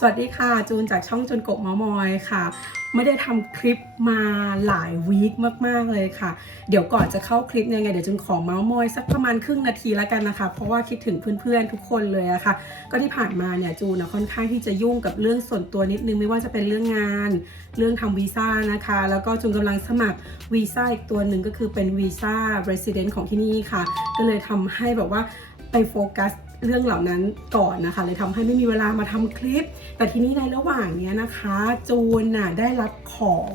สวัสดีค่ะ จูนจากช่องจูนกบเมามอยค่ะ ไม่ได้ทำคลิปมาหลายวีคมาก ๆ เลยค่ะ เดี๋ยวก่อนจะเข้าคลิปยังไง เดี๋ยวจูนขอเมาส์มอยสักประมาณครึ่งนาทีแล้วกันนะคะ เพราะว่าคิดถึงเพื่อน ๆ ทุกคนเลยอะค่ะก็ที่ผ่านมาเนี่ยจูนอะค่อนข้างที่จะยุ่งกับเรื่องส่วนตัวนิดนึงไม่ว่าจะเป็นเรื่องงาน เรื่องทำวีซ่านะคะ แล้วก็จูนกำลังสมัครวีซ่าอีกตัวหนึ่งก็คือเป็นวีซ่า resident ของที่นี่ค่ะ ก็เลยทำให้แบบว่าไปโฟกัส เรื่องเหล่านั้นก่อนนะคะ เลยทำให้ไม่มีเวลามาทำคลิป แต่ทีนี้ในระหว่างเนี้ยนะคะ จูนน่ะได้รับของ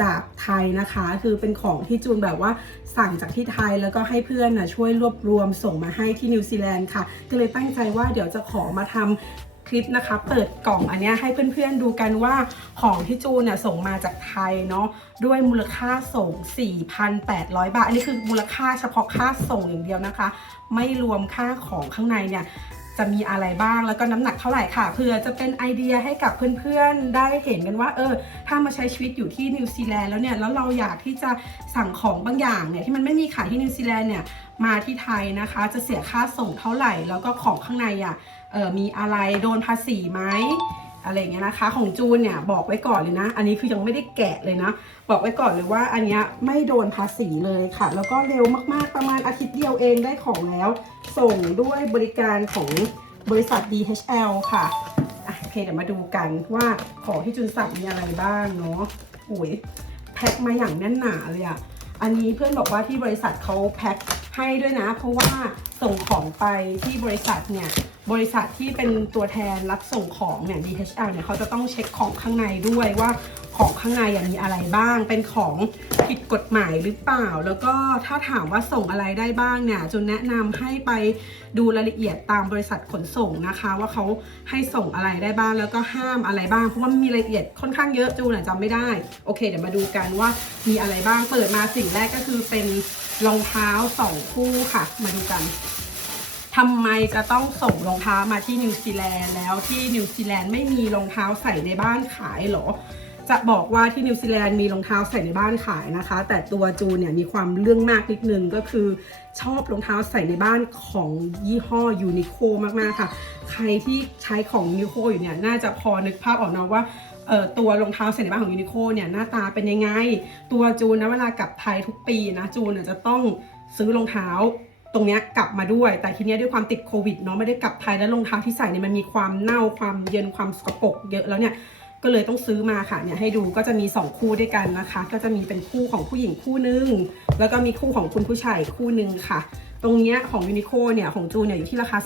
จากไทยนะคะ คือเป็นของที่จูนแบบว่าสั่งจากที่ไทยแล้วก็ให้เพื่อนน่ะช่วยรวบรวมส่งมาให้ที่นิวซีแลนด์ค่ะ ก็เลยตั้งใจว่าเดี๋ยวจะขอมาทำค ลิปนะคะ เปิดกล่องอันนี้ให้เพื่อนๆดูกันว่าของที่จูนน่ะส่งมาจากไทยเนาะด้วยมูลค่าส่ง 4,800 บาท อันนี้คือมูลค่าเฉพาะค่าส่งอย่างเดียวนะคะ ไม่รวมค่าของข้างในเนี่ย จะมีอะไรบ้างแล้วก็น้ำหนักเท่าไหร่ค่ะเพื่อจะเป็นไอเดียให้กับเพื่อนๆได้เห็นกันว่าเออถ้ามาใช้ชีวิตอยู่ที่นิวซีแลนด์แล้วเนี่ยแล้วเราอยากที่จะสั่งของบางอย่างเนี่ยที่มันไม่มีขายที่นิวซีแลนด์เนี่ยมาที่ไทยนะคะ จะเสียค่าส่งเท่าไหร่ แล้วก็ของข้างในอะออมีอะไรโดนภาษีไหม อะไรอย่างเงี้ยนะคะ ของจูนเนี่ยบอกไว้ก่อนเลยนะ อันนี้คือยังไม่ได้แกะเลยนะ บอกไว้ก่อนเลยว่าอันเนี้ยไม่โดนภาษีเลยค่ะ แล้วก็เร็วมากๆประมาณอาทิตย์เดียวเองได้ของแล้ว ส่งด้วยบริการของบริษัท DHL ค่ะโอเคเดี๋ยวมาดูกันว่าของที่จุนสั่งมีอะไรบ้างเนาะโอ้ยแพ็คมาอย่างแน่นหนาเลยอะอันนี้เพื่อนบอกว่าที่บริษัทเขาแพ็คให้ด้วยนะ เพราะว่าส่งของไปที่บริษัทเนี่ย บริษัทที่เป็นตัวแทนรับส่งของเนี่ย DHL เนี่ยเขาจะต้องเช็คของข้างในด้วยว่าของข้างในอะมีอะไรบ้าง เป็นของผิดกฎหมายหรือเปล่า แล้วก็ถ้าถามว่าส่งอะไรได้บ้างเนี่ยจนแนะนำให้ไปดูรายละเอียดตามบริษัทขนส่งนะคะ ว่าเขาให้ส่งอะไรได้บ้าง แล้วก็ห้ามอะไรบ้าง เพราะว่ามีรายละเอียดค่อนข้างเยอะจูนอะจำไม่ได้ โอเค เดี๋ยวมาดูกันว่ามีอะไรบ้าง เปิดมาสิ่งแรกก็คือเป็นรองเท้าสองคู่ค่ะ มาดูกัน ทำไมจะต้องส่งรองเท้ามาที่นิวซีแลนด์แล้วที่นิวซีแลนด์ไม่มีรองเท้าใส่ในบ้านขายหรอ จะบอกว่าที่นิวซีแลนด์มีรองเท้าใส่ในบ้านขายนะคะ แต่ตัวจูเนี่ยมีความเรื่องมากนิดนึงก็คือชอบรองเท้าใส่ในบ้านของยี่ห้อยูนิโคมากๆค่ะ ใครที่ใช้ของยูนิโคอยู่เนี่ยน่าจะพอนึกภาพออกนะว่าตัวรองเท้าใส่ในบ้านของยูนิโคเนี่ยหน้าตาเป็นยังไง ตัวจูนนะเวลากลับไทยทุกปีนะจูนเนี่ยจะต้องซื้อรองเท้า ตรงเนี้ยกลับมาด้วย แต่ทีเนี้ยด้วยความติดโควิดเนาะไม่ได้กลับไทยแล้วรองเท้าที่ใส่เนี่ยมันมีความเน่าความเย็นความสกปรกเยอะแล้วเนี่ยก็เลยต้องซื้อมาค่ะเนี่ยให้ดูก็จะมี 2 คู่ด้วยกันนะคะ ก็จะมีเป็นคู่ของผู้หญิงคู่หนึง แล้วก็มีคู่ของคุณผู้ชายคู่หนึ่งค่ะ ตรงเนี้ยของยูนิโคเนี่ยของจูเนี่ยอยู่ที่ราคา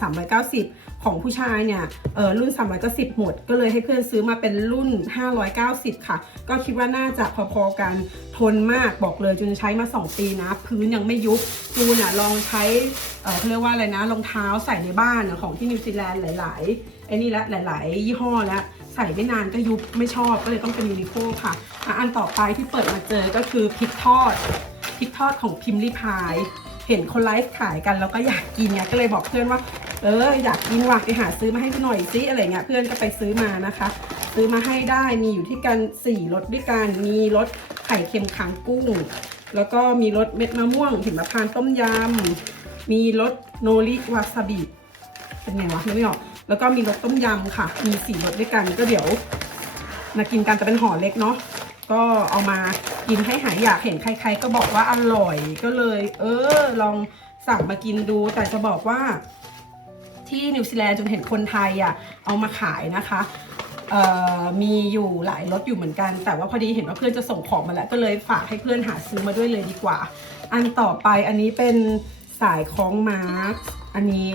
390 ของผู้ชายเนี่ยเออรุ่น 390 หมด ก็เลยให้เพื่อนซื้อมาเป็นรุ่น 590 ค่ะ ก็คิดว่าน่าจะพอๆกันทนมากบอกเลยจูนใช้มา 2 ปีนะ พื้นยังไม่ยุบจูนอะลองใช้เออเขาเรียกว่าอะไรนะรองเท้าใส่ในบ้านของที่นิวซีแลนด์หลายๆไอ้นี่ละหลาย ๆ ยี่ห้อแล้วใส่ไม่นานก็ยุบไม่ชอบก็เลยต้องเป็นยูนิโคค่ะอะอันต่อไปที่เปิดมาเจอก็คือพริกทอดพริกทอดของพิมลี่พาย เห็นคนไลฟ์ขายกันแล้วก็อยากกินเนี่ยก็เลยบอกเพื่อนว่า เอออยากกินว่ะไปหาซื้อมาให้หน่อยซิอะไรเงี้ยเพื่อนก็ไปซื้อมานะคะ ซื้อมาให้ได้มีอยู่ที่กัน4รสด้วยกันมีรสไข่เค็มค้างกุ้ง แล้วก็มีรสเม็ดมะม่วงหิมพานต์ต้มยำมีรสโนริวาซาบิเป็นไงวะไม่ออกแล้วก็มีรสต้มยำค่ะ มีสี่รสด้วยกันก็เดี๋ยวมากินกันแต่เป็นห่อเล็กเนาะก็เอามา กินให้หายอยากเห็นใคร ๆ ก็บอกว่าอร่อยก็เลย เออ ลองสั่งมากินดู แต่จะบอกว่า ที่นิวซีแลนด์จนเห็นคนไทยอะ เอามาขายนะคะมีอยู่หลายรถอยู่เหมือนกัน แต่ว่าพอดีเห็นว่าเพื่อนจะส่งของมาแล้ว ก็เลยฝากให้เพื่อนหาซื้อมาด้วยเลยดีกว่า อันต่อไปอันนี้เป็นสายคล้องมาร์กอันนี้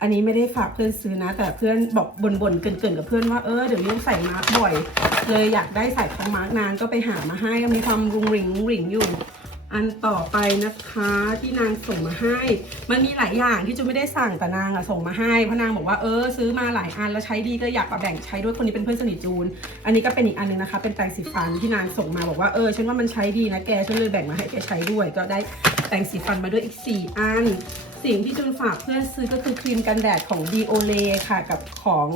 อันนี้ไม่ได้ฝากเพื่อนซื้อนะ แต่เพื่อนบอกบ่นๆเกินๆกับเพื่อนว่าเออเดี๋ยวนี้งใส่มาร์กบ่อย เลยอยากได้ใสายคล้องมาร์กนานก็ไปหามาให้มีความรุงริงรุงริงอยู่ อันต่อไปนะคะที่นางส่งมาให้ มันมีหลายอย่างที่จูไม่ได้สั่งแต่นางอะส่งมาให้เพราะนางบอกว่าเออซื้อมาหลายอันแล้วใช้ดีก็อยากมาแบ่งใช้ด้วยคนนี้เป็นเพื่อนสนิทจูน อันนี้ก็เป็นอีกอันนึงนะคะ เป็นแปรงสีฟันที่นางส่งมาบอกว่าเออฉันว่ามันใช้ดีนะแกฉันเลยแบ่งมาให้แกใช้ด้วย ก็ได้แปรงสีฟันมาด้วยอีก 4 อันสิ่งที่จูนฝากเพื่อนซื้อก็คือครีมกันแดดของ d o l a ค่ะกับของ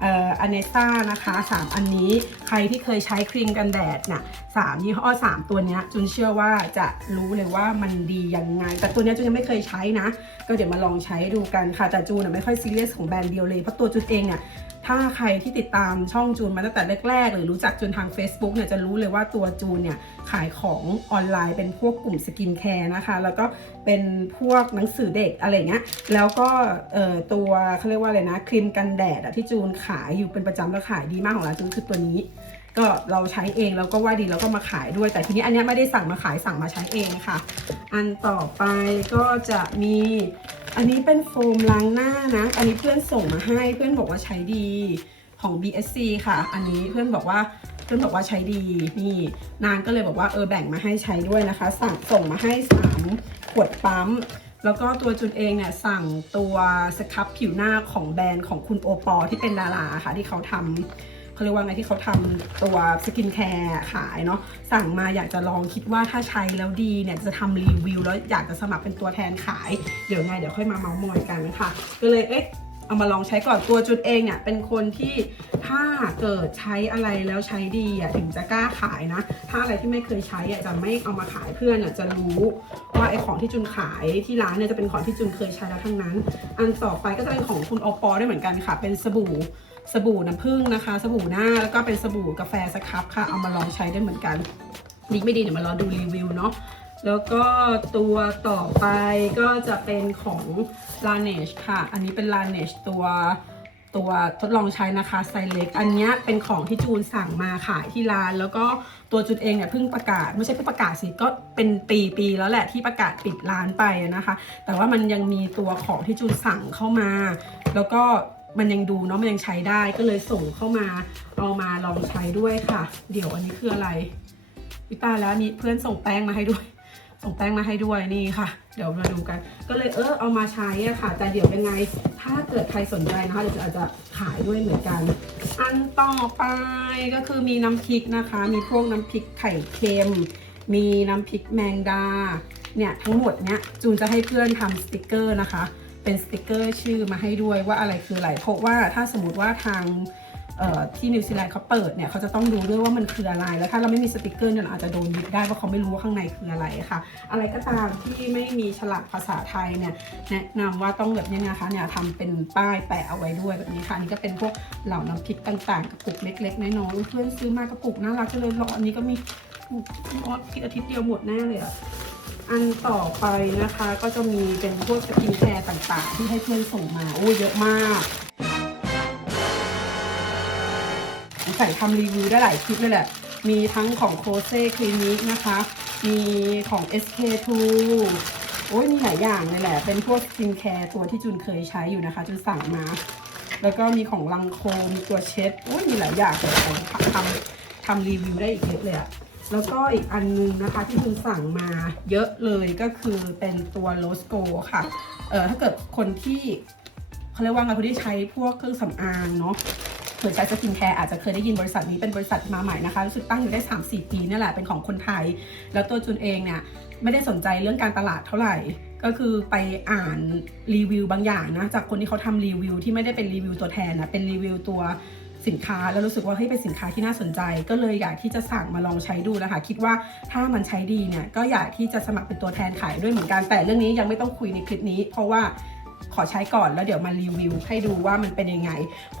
เอ่ออเนซ่านะคะ 3 อันนี้ใครที่เคยใช้ครีมกันแดดน่ะสามยี่ห้อสามตัวนี้จูนเชื่อว่าจะรู้เลยว่ามันดียังไง แต่ตัวนี้จูนยังไม่เคยใช้นะ ก็เดี๋ยวมาลองใช้ดูกันค่ะแต่จูนน่ะไม่ค่อยซีเรียสของแบรนด์เดียวเลยเพราะตัวจูนเองเนี่ย ถ้าใครที่ติดตามช่องจูนมาตั้งแต่แรกๆ หรือรู้จักจูนทาง Facebook เนี่ยจะรู้เลยว่าตัวจูนเนี่ยขายของออนไลน์เป็นพวกกลุ่มสกินแคร์นะคะ แล้วก็เป็นพวกหนังสือเด็กอะไรเงี้ยแล้วก็ตัวเขาเรียกว่าอะไรนะครีมกันแดดที่จูนขายอยู่เป็นประจำแล้วขายดีมากของร้านจูนคือตัวนี้ ก็เราใช้เองแล้วก็ว่าดีแล้วก็มาขายด้วย แต่ทีนี้อันนี้ไม่ได้สั่งมาขายสั่งมาใช้เองค่ะ อันต่อไปก็จะมีอันนี้เป็นโฟมล้างหน้านะ อันนี้เพื่อนส่งมาให้เพื่อนบอกว่าใช้ดีของ BSC ค่ะ อันนี้เพื่อนบอกว่าเพื่อนบอกว่าใช้ดีนี่นางก็เลยบอกว่าเออแบ่งมาให้ใช้ด้วยนะคะ สั่งส่งมาให้3ขวดปั๊มแล้วก็ตัวจุนเองเนี่ยสั่งตัวสครับผิวหน้าของแบรนด์ของคุณโอปอที่เป็นดาราค่ะที่เขาทำ เขาเรียกว่าไงที่เขาทำตัวสกินแคร์ขายเนาะสั่งมาอยากจะลองคิดว่าถ้าใช้แล้วดีเนี่ยจะทำรีวิวแล้วอยากจะสมัครเป็นตัวแทนขาย เดี๋ยวไงเดี๋ยวค่อยมาเมาส์มอยกันนะคะก็เลยเอ๊ะเอามาลองใช้ก่อนตัวจุดเองเนี่ยเป็นคนที่ถ้าเกิดใช้อะไรแล้วใช้ดีอะถึงจะกล้าขายนะ ถ้าอะไรที่ไม่เคยใช้อะจะไม่เอามาขายเพื่อนอะจะรู้ว่าไอของที่จุนขายที่ร้านเนี่ยจะเป็นของที่จุนเคยใช้แล้วทั้งนั้น อันต่อไปก็จะเป็นของคุณอปอด้วยเหมือนกันค่ะ เป็นสบู่ สบู่น้ำผึ้งนะคะ สบู่หน้าแล้วก็เป็นสบู่กาแฟสครับค่ะ เอามาลองใช้ได้เหมือนกันดีไม่ดีเดี๋ยวมารอดูรีวิวเนาะแล้วก็ตัวต่อไปก็จะเป็นของ Laneige ค่ะ อันนี้เป็น Laneige ตัวตัวทดลองใช้นะคะไซส์เล็ก อันนี้เป็นของที่จูนสั่งมาขายที่ร้าน แล้วก็ตัวจุดเองเนี่ยเพิ่งประกาศ ไม่ใช่เพิ่งประกาศสิก็เป็นปีปีแล้วแหละที่ประกาศปิดร้านไปนะคะ แต่ว่ามันยังมีตัวของที่จูนสั่งเข้ามา แล้วก็ มันยังดูเนาะมันยังใช้ได้ก็เลยส่งเข้ามาเอามาลองใช้ด้วยค่ะ เดี๋ยวอันนี้คืออะไรวิตาแล้วมีเพื่อนส่งแป้งมาให้ด้วย ส่งแป้งมาให้ด้วยนี่ค่ะ เดี๋ยวมาดูกัน ก็เลยเออเอามาใช้อะค่ะ แต่เดี๋ยวยังไง ถ้าเกิดใครสนใจนะคะเดี๋ยวจะอาจจะขายด้วยเหมือนกัน อันต่อไปก็คือมีน้ำพริกนะคะ มีพวกน้ำพริกไข่เค็ม มีน้ำพริกแมงดาเนี่ยทั้งหมดเนี้ยจูนจะให้เพื่อนทำสติกเกอร์นะคะ เป็นสติกเกอร์ชื่อมาให้ด้วยว่าอะไรคืออะไรเพราะว่าถ้าสมมติว่าทางที่นิวซีแลนด์เขาเปิดเนี่ยเขาจะต้องดูด้วยว่ามันคืออะไร แล้วถ้าเราไม่มีสติกเกอร์เนี่ยเราอาจจะโดนยึดได้เพราเขาไม่รู้ว่าข้างในคืออะไรค่ะ อะไรก็ตามที่ไม่มีฉลากภาษาไทยเนี่ยแนะนำว่าต้องแบบนี้นะคะเนี่ยทำเป็นป้ายแปะเอาไว้ด้วยแบบนี้ค่ะนนี้ก็เป็นพวกเหล่าน้ำพริกต่างๆกระปุกเล็กๆน้อยๆเพื่อนซื้อมากระปุกน่ารักจังเลยรออันนี้ก็มีรอกินอาทิตย์เดียวหมดแน่เลยอะ อันต่อไปนะคะก็จะมีเป็นพวกสกินแคร์ต่างๆ ที่ให้เพื่อนส่งมาโอ้เยอะมากใส่ทำรีวิวได้หลายคลิปเลยแหละ มีทั้งของโคเซ่คลินิกนะคะ มีของ SK2 โอ้ยมีหลายอย่างเลยแหละ เป็นพวกสกินแคร์ตัวที่จุนเคยใช้อยู่นะคะ จุนสั่งมา แล้วก็มีของลังโคมีตัวเช็ดโอ้ยมีหลายอย่างเลยทำทำรีวิวได้อีกเยอะเลยอะ แล้วก็อีกอันนึงนะคะที่คุณสั่งมาเยอะเลยก็คือเป็นตัวโลสโกค่ะ เออถ้าเกิดคนที่เขาเรียกว่าไงคนที่ใช้พวกเครื่องสำอางเนาะเคยใช้สกินแคร์อาจจะเคยได้ยินบริษัทนี้เป็นบริษัทมาใหม่นะคะรู้สึกตั้งอยู่ได้ 3-4 ปีนี่แหละเป็นของคนไทย แล้วตัวจุนเองเนี่ยไม่ได้สนใจเรื่องการตลาดเท่าไหร่ก็คือไปอ่านรีวิวบางอย่างนะจากคนที่เขาทำรีวิวที่ไม่ได้เป็นรีวิวตัวแทนนะเป็นรีวิวตัว สินค้าแล้วรู้สึกว่าเฮ้ยเป็นสินค้าที่น่าสนใจ ก็เลยอยากที่จะสั่งมาลองใช้ดูนะคะ คิดว่าถ้ามันใช้ดีเนี่ยก็อยากที่จะสมัครเป็นตัวแทนขายด้วยเหมือนกันแต่เรื่องนี้ยังไม่ต้องคุยในคลิปนี้ เพราะว่าขอใช้ก่อนแล้วเดี๋ยวมารีวิวให้ดูว่ามันเป็นยังไง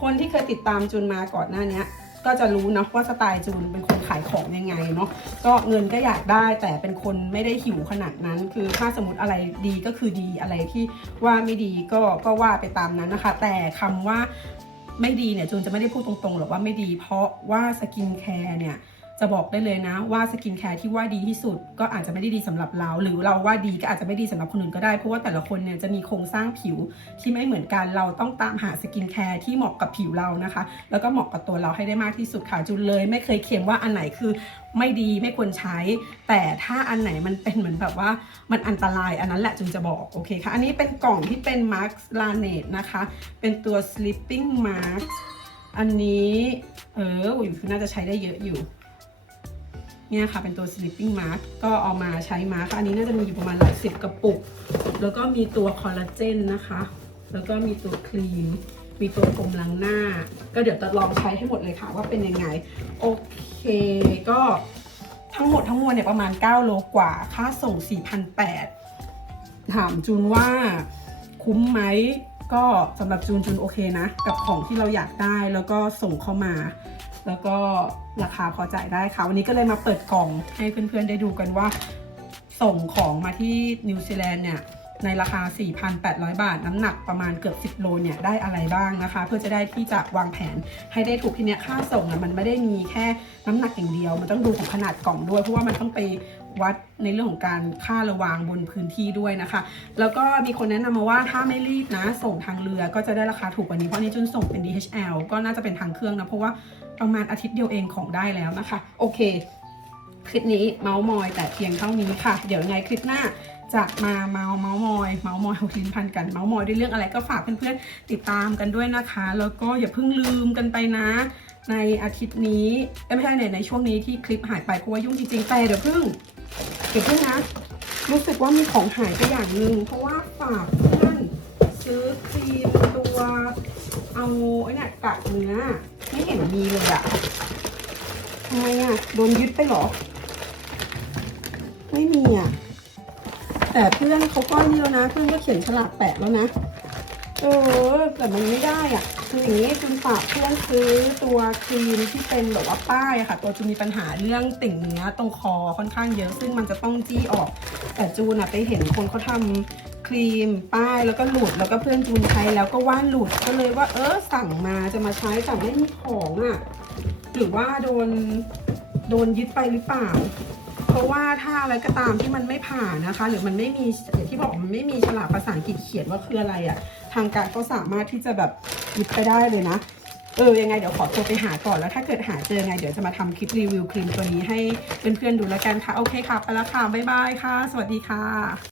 คนที่เคยติดตามจูนมาก่อนหน้านี้ก็จะรู้เนาะว่าสไตล์จูนเป็นคนขายของยังไงเนาะก็เงินก็อยากได้แต่เป็นคนไม่ได้หิวขนาดนั้น คือถ้าสมมติอะไรดีก็คือดีอะไรที่ว่าไม่ดีก็ก็ว่าไปตามนั้นนะคะ แต่คำว่า ไม่ดีเนี่ยจูนจะไม่ได้พูดตรงๆหรอกว่าไม่ดี เพราะว่าสกินแคร์เนี่ย จะบอกได้เลยนะว่าสกินแคร์ที่ว่าดีที่สุด ก็อาจจะไม่ได้ดีสำหรับเรา หรือเราว่าดีก็อาจจะไม่ดีสำหรับคนอื่นก็ได้ เพราะว่าแต่ละคนเนี่ยจะมีโครงสร้างผิวที่ไม่เหมือนกันเราต้องตามหาสกินแคร์ที่เหมาะกับผิวเรานะคะ แล้วก็เหมาะกับตัวเราให้ได้มากที่สุดค่ะจูนเลย ไม่เคยเค็มว่าอันไหนคือไม่ดีไม่ควรใช้ แต่ถ้าอันไหนมันเป็นเหมือนแบบว่ามันอันตรายอันนั้นแหละจูนจะบอกโอเคค่ะ อันนี้เป็นกล่องที่เป็นมาร์คลาเนตนะคะ เป็นตัว sleeping mask อันนี้เอออุ๋ยคือน่าจะใช้ได้เยอะอยู่ เนี่ยค่ะเป็นตัว sleeping mask ก็เอามาใช้มาร์คอันนี้น่าจะมีอยู่ประมาณหลายสิบกระปุก แล้วก็มีตัวคอลลาเจนนะคะ แล้วก็มีตัวครีม มีตัวโฟมล้างหน้า ก็เดี๋ยวจะลองใช้ให้หมดเลยค่ะว่าเป็นยังไง โอเคก็ทั้งหมดทั้งมวลเนี่ยประมาณ 9 โลกว่า ค่าส่ง 4,800ถามจูนว่าคุ้มไหม ก็สำหรับจูนจูนโอเคนะ กับของที่เราอยากได้แล้วก็ส่งเข้ามา แล้วก็ราคาพอจ่ายได้ค่ะ วันนี้ก็เลยมาเปิดกล่องให้เพื่อนๆได้ดูกันว่า ส่งของมาที่นิวซีแลนด์เนี่ยในราคา 4,800 บาท น้ำหนักประมาณเกือบ 10 โลเนี่ย ได้อะไรบ้างนะคะ เพื่อจะได้ที่จะวางแผนให้ได้ถูกทีเนี้ยค่าส่งอะมันไม่ได้มีแค่น้ำหนักอย่างเดียว มันต้องดูของขนาดกล่องด้วย เพราะว่ามันต้องไป วัดในเรื่องของการค่าระวางบนพื้นที่ด้วยนะคะ แล้วก็มีคนแนะนำมาว่าถ้าไม่รีบนะ ส่งทางเรือก็จะได้ราคาถูกกว่านี้เพราะนี้จุนส่งเป็น DHL ก็น่าจะเป็นทางเครื่องนะ เพราะว่าประมาณอาทิตย์เดียวเองของได้แล้วนะคะ โอเค คลิปนี้เมาส์มอยแต่เพียงเท่านี้ค่ะ เดี๋ยวยังไงคลิปหน้าจะมาเมาส์เมาส์มอยเมาส์มอยหกลิ้นพันกันเมาส์มอยด้วยเรื่องอะไรก็ฝากเพื่อนๆติดตามกันด้วยนะคะ แล้วก็อย่าเพิ่งลืมกันไปนะ ในอาทิตย์นี้ไม่ใช่ในในช่วงนี้ที่คลิปหายไปเพราะว่ายุ่งจริงๆแต่เดี๋ยวเพิ่ง เดี๋ยวเพื่อนะ รู้สึกว่ามีของหายไปอย่างหนึ่งเพราะว่าฝากเพื่อนซื้อครีมตัวเอาไอ้เนี่ยกัดเนื้อไม่เห็นมีเลยอะทำไมอะโดนยึดไปหรอ ไม่มีอะแต่เพื่อนเขาก็นี่แล้วนะ เพื่อนก็เขียนฉลากแปะแล้วนะ เออแต่มันไม่ได้อะ คืออย่างนี้จุนฝากเพื่อนซื้อตัวครีมที่เป็นแบบว่าป้ายอะค่ะ ตัวจูนมีปัญหาเรื่องติ่งเนื้อตรงคอค่อนข้างเยอะ ซึ่งมันจะต้องจี้ออก แต่จูนอะไปเห็นคนเขาทำครีมป้ายแล้วก็หลุดแล้วก็เพื่อนจูนใช้แล้วก็ว่านหลุดก็เลยว่า เออสั่งมาจะมาใช้แต่ไม่มีของอะหรือว่าโดนโดนยึดไปหรือเปล่าเพราะว่าถ้าอะไรก็ตามที่มันไม่ผ่านนะคะ หรือมันไม่มีที่บอกมันไม่มีฉลากภาษาอังกฤษเขียนว่าคืออะไรอะ่ะ ทางการก็สามารถที่จะแบบหยิบไปได้เลยนะ เออยังไงเดี๋ยวขอตัวไปหาก่อนแล้วถ้าเกิดหาเจอไงเดี๋ยวจะมาทำคลิปรีวิวครีมตัวนี้ให้เพื่อนๆดูแล้วกันค่ะ โอเคค่ะ ไปแล้วค่ะ บ๊ายบายค่ะ สวัสดีค่ะ